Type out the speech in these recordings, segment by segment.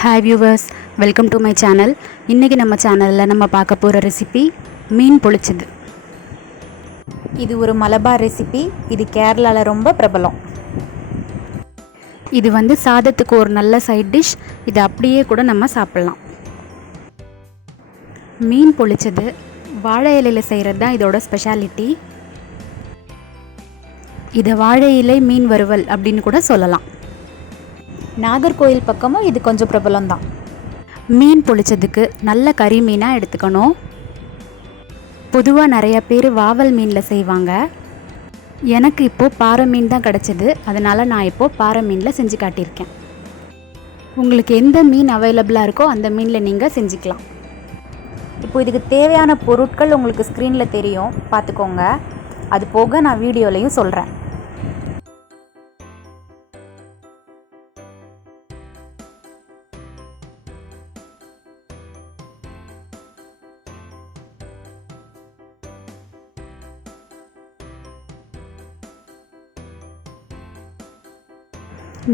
Hi viewers, welcome to my channel. இன்னைக்கு நம்ம சேனல்ல நம்ம பார்க்க போற ரெசிபி மீன் பொளிச்சது. இது ஒரு மலபார் ரெசிபி. இது கேரளால ரொம்ப பிரபலம். இது வந்து சாதத்துக்கு ஒரு நல்ல சைட் டிஷ். இது அப்படியே கூட நம்ம சாப்பிடலாம். மீன் பொளிச்சது வாழை இலையில செய்கிறது தான் இதோட ஸ்பெஷாலிட்டி. இதை வாழை இலை மீன் வறுவல் அப்படின்னு கூட சொல்லலாம். நாகர்கோயில் பக்கமும் இது கொஞ்சம் பிரபலம் தான். மீன் பொளிச்சதுக்கு நல்ல கறி மீனாக எடுத்துக்கணும். பொதுவாக நிறைய பேர் வாவல் மீனில் செய்வாங்க. எனக்கு இப்போது பாறை மீன் தான் கிடச்சிது. அதனால் நான் இப்போது பாறை மீனில் செஞ்சு காட்டியிருக்கேன். உங்களுக்கு எந்த மீன் அவைலபிளாக இருக்கோ அந்த மீனில் நீங்கள் செஞ்சுக்கலாம். இப்போ இதுக்கு தேவையான பொருட்கள் உங்களுக்கு ஸ்க்ரீனில் தெரியும், பார்த்துக்கோங்க. அது போக நான் வீடியோலையும் சொல்கிறேன்.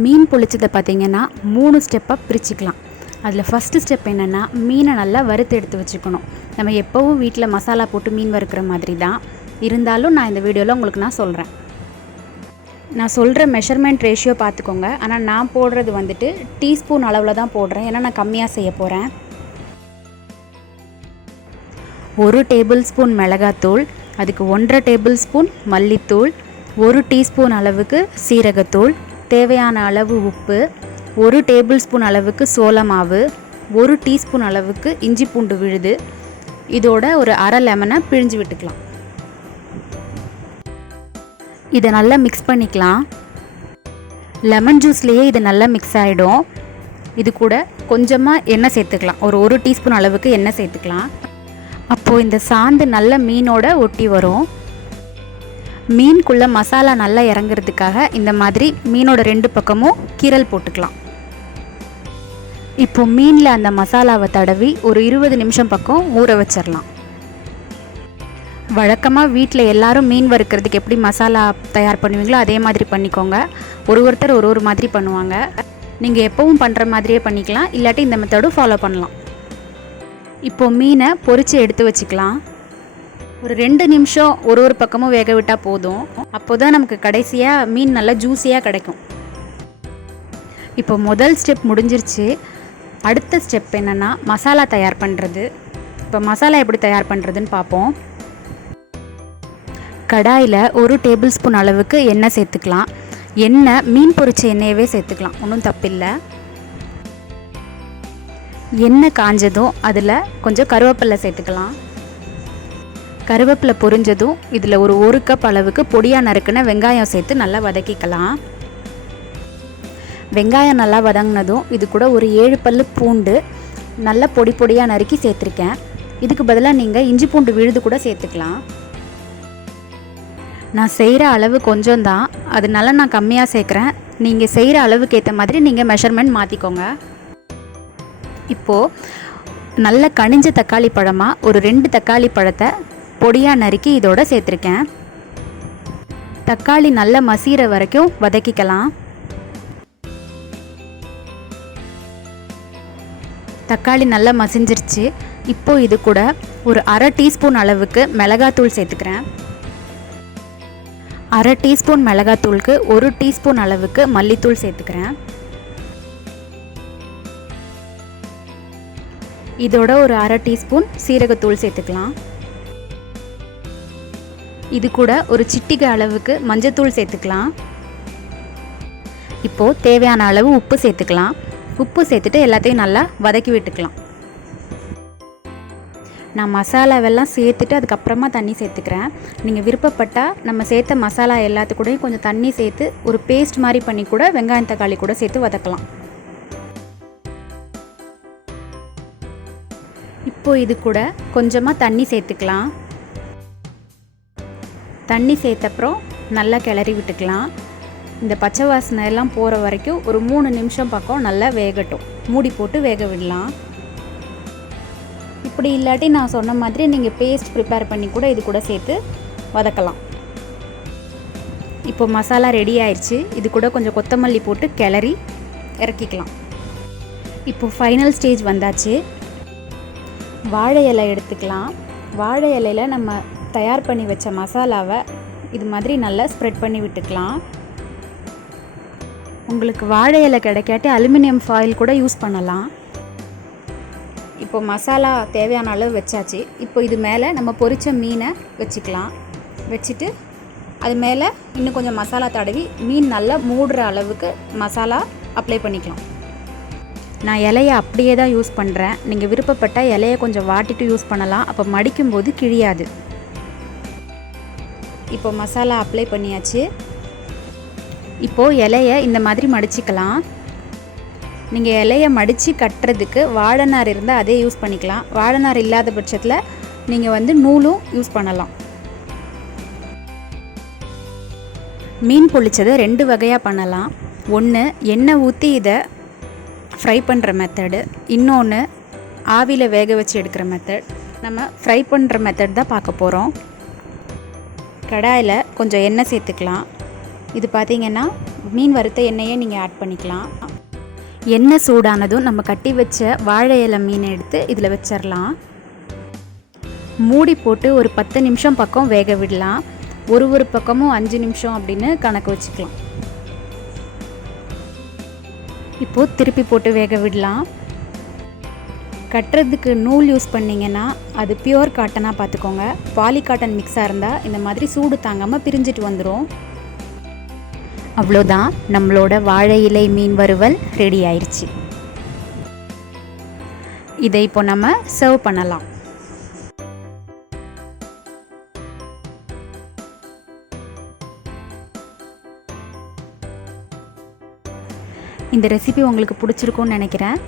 மீன் பொளிச்சதை பார்த்திங்கன்னா 3 ஸ்டெப்பாக பிரிச்சுக்கலாம். அதில் ஃபஸ்ட்டு ஸ்டெப் என்னென்னா, மீனை நல்லா வறுத்து எடுத்து வச்சுக்கணும். நம்ம எப்போவும் வீட்டில் மசாலா போட்டு மீன் வறுக்கிற மாதிரி தான் இருந்தாலும் நான் இந்த வீடியோவில் உங்களுக்கு நான் சொல்கிறேன். நான் சொல்கிற மெஷர்மெண்ட் ரேஷியோ பார்த்துக்கோங்க. ஆனால் நான் போடுறது வந்துட்டு டீஸ்பூன் அளவில் தான் போடுறேன். ஏன்னா நான் கம்மியாக செய்ய போகிறேன். 1 டேபிள் ஸ்பூன் மிளகாத்தூள், அதுக்கு 1.5 டேபிள் ஸ்பூன் மல்லித்தூள், 1 டீஸ்பூன் அளவுக்கு சீரகத்தூள், தேவையான அளவு உப்பு, 1 டேபிள் ஸ்பூன் அளவுக்கு சோள மாவு, 1 டீஸ்பூன் அளவுக்கு இஞ்சி பூண்டு விழுது, இதோட ஒரு அரை லெமனை பிழிஞ்சு விட்டுக்கலாம். இதை நல்லா மிக்ஸ் பண்ணிக்கலாம். லெமன் ஜூஸ்லேயே இது நல்லா மிக்ஸ் ஆகிடும். இது கூட கொஞ்சமாக எண்ணெய் சேர்த்துக்கலாம். ஒரு டீஸ்பூன் அளவுக்கு எண்ணெய் சேர்த்துக்கலாம். அப்போது இந்த சாந்து நல்ல மீனோட ஒட்டி வரும். மீனுக்குள்ளே மசாலா நல்லா இறங்குறதுக்காக இந்த மாதிரி மீனோட 2 பக்கமும் கீரல் போட்டுக்கலாம். இப்போ மீனில் அந்த மசாலாவை தடவி ஒரு 20 நிமிஷம் பக்கம் ஊற வச்சிடலாம். வழக்கமாக வீட்டில் எல்லோரும் மீன் வறுக்கிறதுக்கு எப்படி மசாலா தயார் பண்ணுவீங்களோ அதே மாதிரி பண்ணிக்கோங்க. ஒருத்தர் ஒரு மாதிரி பண்ணுவாங்க. நீங்கள் எப்பவும் பண்ணுற மாதிரியே பண்ணிக்கலாம், இல்லாட்டி இந்த மெத்தடும் ஃபாலோ பண்ணலாம். இப்போது மீனை பொரித்து எடுத்து வச்சுக்கலாம். ஒரு 2 நிமிஷம் ஒரு பக்கமும் வேக விட்டால் போதும். அப்போ தான் நமக்கு கடைசியாக மீன் நல்லா ஜூஸியாக கிடைக்கும். இப்போ முதல் ஸ்டெப் முடிஞ்சிருச்சு. அடுத்த ஸ்டெப் என்னென்னா மசாலா தயார் பண்ணுறது. இப்போ மசாலா எப்படி தயார் பண்ணுறதுன்னு பார்ப்போம். கடாயில் 1 டேபிள் ஸ்பூன் அளவுக்கு எண்ணெய் சேர்த்துக்கலாம். எண்ணெய் மீன் பொரிச்ச எண்ணெயவே சேர்த்துக்கலாம், ஒன்றும் தப்பில்லை. எண்ணெய் காஞ்சதும் அதில் கொஞ்சம் கருவேப்பிலை சேர்த்துக்கலாம். கருவேப்பிலை பொரிஞ்சதும் இதில் ஒரு கப் அளவுக்கு பொடியாக நறுக்குன வெங்காயம் சேர்த்து நல்லா வதக்கிக்கலாம். வெங்காயம் நல்லா வதங்கினதும் இது கூட ஒரு 7 பல்லு பூண்டு நல்லா பொடியாக நறுக்கி சேர்த்துருக்கேன். இதுக்கு பதிலாக நீங்கள் இஞ்சி பூண்டு விழுது கூட சேர்த்துக்கலாம். நான் செய்கிற அளவு கொஞ்சம் தான், அதனால நான் கம்மியாக சேர்க்குறேன். நீங்கள் செய்கிற அளவுக்கு ஏற்ற மாதிரி நீங்கள் மெஷர்மெண்ட் மாற்றிக்கோங்க. இப்போது நல்ல கனிஞ்ச தக்காளி பழமாக ஒரு 2 தக்காளி பழத்தை பொடியாக நறுக்கி இதோட சேர்த்துருக்கேன். தக்காளி நல்லா மசிகிற வரைக்கும் வதக்கிக்கலாம். தக்காளி நல்லா மசிஞ்சிருச்சு. இப்போது இது கூட ஒரு அரை டீஸ்பூன் அளவுக்கு மிளகாத்தூள் சேர்த்துக்கிறேன். அரை டீஸ்பூன் மிளகாத்தூளுக்கு 1 டீஸ்பூன் அளவுக்கு மல்லித்தூள் சேர்த்துக்கிறேன். இதோட ஒரு அரை டீஸ்பூன் சீரகத்தூள் சேர்த்துக்கலாம். இது கூட ஒரு சிட்டிகை அளவுக்கு மஞ்சத்தூள் சேர்த்துக்கலாம். இப்போது தேவையான அளவு உப்பு சேர்த்துக்கலாம். உப்பு சேர்த்துட்டு எல்லாத்தையும் நல்லா வதக்கி விட்டுக்கலாம். நான் மசாலாவெல்லாம் சேர்த்துட்டு அதுக்கப்புறமா தண்ணி சேர்த்துக்கிறேன். நீங்கள் விருப்பப்பட்டால் நம்ம சேர்த்த மசாலா எல்லாத்துக்கூடையும் கொஞ்சம் தண்ணி சேர்த்து ஒரு பேஸ்ட் மாதிரி பண்ணி கூட வெங்காயம் தக்காளி கூட சேர்த்து வதக்கலாம். இப்போது இது கூட கொஞ்சமாக தண்ணி சேர்த்துக்கலாம். தண்ணி சேர்த்தப்புறம் நல்லா கிளறி விட்டுக்கலாம். இந்த பச்சை வாசனை எல்லாம் போகிற வரைக்கும் ஒரு 3 நிமிஷம் பக்கம் நல்லா வேகட்டும். மூடி போட்டு வேக விடலாம். இப்படி இல்லாட்டி நான் சொன்ன மாதிரி நீங்கள் பேஸ்ட் ப்ரிப்பேர் பண்ணி கூட இது கூட சேர்த்து வதக்கலாம். இப்போ மசாலா ரெடி ஆயிடுச்சு. இது கூட கொஞ்சம் கொத்தமல்லி போட்டு கிளறி இறக்கிக்கலாம். இப்போது ஃபைனல் ஸ்டேஜ் வந்தாச்சு. வாழை இலை எடுத்துக்கலாம். வாழை இலையில் நம்ம தயார் பண்ணி வச்ச மசாலாவை இது மாதிரி நல்லா ஸ்ப்ரெட் பண்ணி விட்டுக்கலாம். உங்களுக்கு வாழை இலை கிடைக்காட்டி அலுமினியம் ஃபாயில் கூட யூஸ் பண்ணலாம். இப்போ மசாலா தேவையான அளவு வச்சாச்சு. இப்போ இது மேலே நம்ம பொரித்த மீனை வச்சுக்கலாம். வச்சுட்டு அது மேலே இன்னும் கொஞ்சம் மசாலா தடவி மீன் நல்லா மூடுற அளவுக்கு மசாலா அப்ளை பண்ணிக்கலாம். நான் இலையை அப்படியே தான் யூஸ் பண்ணுறேன். நீங்கள் விருப்பப்பட்டால் இலையை கொஞ்சம் வாட்டிட்டு யூஸ் பண்ணலாம். அப்போ மடிக்கும்போது கிழியாது. இப்போ மசாலா அப்ளை பண்ணியாச்சு. இப்போது இலையை இந்த மாதிரி மடிச்சிக்கலாம். நீங்கள் இலையை மடித்து கட்டுறதுக்கு வாழைநார் இருந்தால் அதே யூஸ் பண்ணிக்கலாம். வாழைநார் இல்லாத பட்சத்தில் நீங்கள் நூலும் யூஸ் பண்ணலாம். மீன் பொளிச்சதை 2 வகையாக பண்ணலாம். ஒன்று எண்ணெய் ஊற்றி இதை ஃப்ரை பண்ணுற மெத்தடு, இன்னொன்று ஆவியில் வேக வச்சு எடுக்கிற மெத்தட். நம்ம ஃப்ரை பண்ணுற மெத்தட் தான் பார்க்க போகிறோம். கடாயில் கொஞ்சம் எண்ணெய் சேர்த்துக்கலாம். இது பார்த்திங்கன்னா மீன் வறுத்த எண்ணெயை நீங்கள் ஆட் பண்ணிக்கலாம். எண்ணெய் சூடானதும் நம்ம கட்டி வச்ச வாழை இலை மீனை எடுத்து இதில் வச்சிடலாம். மூடி போட்டு ஒரு 10 நிமிஷம் பக்கம் வேக விடலாம். ஒரு பக்கமும் 5 நிமிஷம் அப்படின்னு கணக்கு வச்சுக்கலாம். இப்போது திருப்பி போட்டு வேக விடலாம். கட்டுறதுக்கு நூல் யூஸ் பண்ணிங்கன்னா அது பியூர் காட்டனாக பார்த்துக்கோங்க. பாலி காட்டன் மிக்ஸாக இருந்தால் இந்த மாதிரி சூடு தாங்காமல் பிரிஞ்சிட்டு வந்துடும். அவ்வளோதான், நம்மளோட வாழை இலை மீன் வறுவல் ரெடி ஆயிடுச்சு. இதை இப்போ நம்ம சர்வ் பண்ணலாம். இந்த ரெசிபி உங்களுக்கு பிடிச்சிருக்கும்னு நினைக்கிறேன்.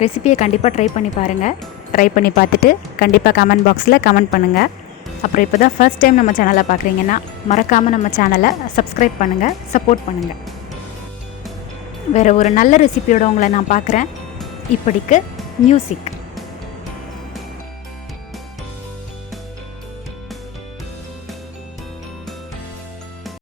ரெசிபியை கண்டிப்பாக ட்ரை பண்ணி பாருங்கள். ட்ரை பண்ணி பார்த்துட்டு கண்டிப்பாக கமெண்ட் பாக்ஸில் கமெண்ட் பண்ணுங்கள். அப்புறம் இப்போ தான் ஃபர்ஸ்ட் டைம் நம்ம சேனலை பார்க்குறீங்கன்னா மறக்காமல் நம்ம சேனலை சப்ஸ்கிரைப் பண்ணுங்கள், சப்போர்ட் பண்ணுங்கள். வேறு ஒரு நல்ல ரெசிபியோடு உங்களை நான் பார்க்குறேன். இப்படிக்கு மியூசிக்.